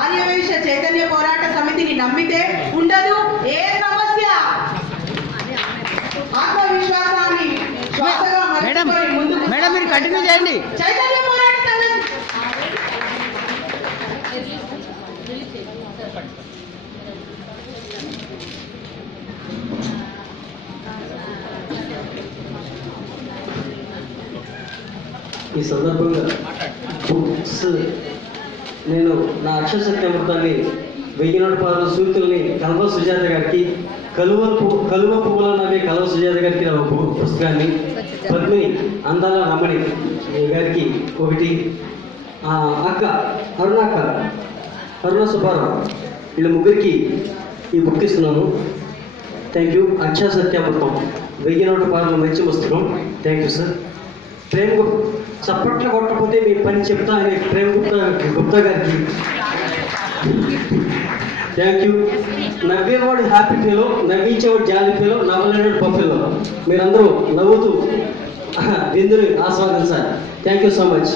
ఆర్యవైశ్య చైతన్య పోరాట సమితిని నమ్మితే ఉండదు ఏ సమస్య. ఆత్మవిశ్వాసాన్ని శ్వాసగా మలుచుకొని ముందుకు మీరు కంటిన్యూ చేయండి. చైతన్య పోరాట సమితి ఈ సందర్భంగా బుక్స్ నేను నా అక్షర సత్యామృతాన్ని 1000 సూక్తుల్ని కల్వ సుజాత గారికి, కలువ పువ్వుల నవ్వే కల్వ సుజాత గారికి నా పుస్తకాన్ని, పద్మిని అందాల రమణి గారికి ఒకటి, అక్క అరుణ సుబ్బారావు వీళ్ళ ముగ్గురికి ఈ బుక్ ఇస్తున్నాను. Thank you. అక్షర సత్యామృతం 1000 మంచి పుస్తకం. Thank you sir. ప్రేమ్ చప్పట్లు కొట్టకపోతే మీ పని చెప్తా అనే ప్రేమ్ గుప్తా గారికి థ్యాంక్ యూ. నవ్వేవాడు హ్యాపీ ఫీలో, నవ్వించేవాడు జాలి ఫీలో, నవ్వలేడు పఫీలో. మీరందరూ నవ్వుతూ విందుని ఆస్వాదించాలి. Thank you so much.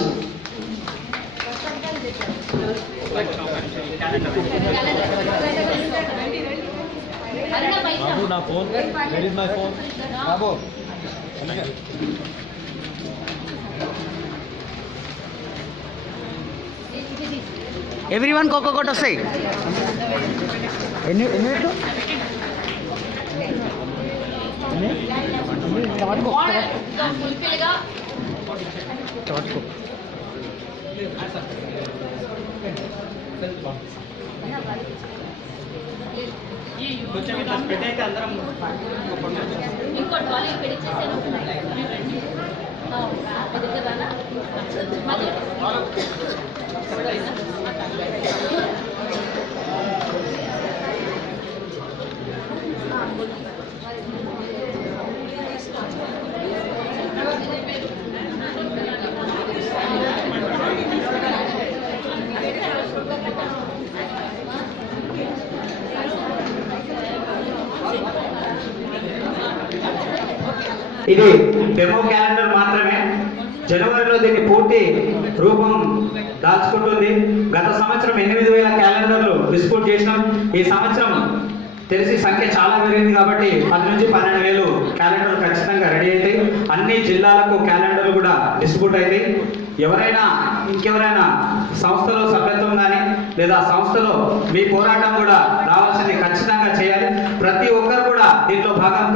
Everyone ఒక్కొక్కటి వస్తాయి. ఎన్ని పెట్టు ఇది డెమో క్యాలెండర్ మాత్రమే. జనవరిలో దీన్ని పూర్తి రూపం దాచుకుంటుంది. గత సంవత్సరం 8000 క్యాలెండర్లు డిస్ట్రిబ్యూట్ చేసినాం. ఈ సంవత్సరం తెలిసి సంఖ్య చాలా పెరిగింది కాబట్టి 10 నుంచి 12,000 క్యాలెండర్లు ఖచ్చితంగా రెడీ అవుతాయి. అన్ని జిల్లాలకు క్యాలెండర్లు కూడా డిస్ట్రిబ్యూట్ అవుతాయి. ఎవరైనా ఇంకెవరైనా సంస్థలో సభ్యత్వం కానీ లేదా సంస్థలో మీ పోరాటం కూడా రావాల్సింది ఖచ్చితంగా చేయాలి. ప్రతి ఒక్కరు కూడా దీంట్లో భాగం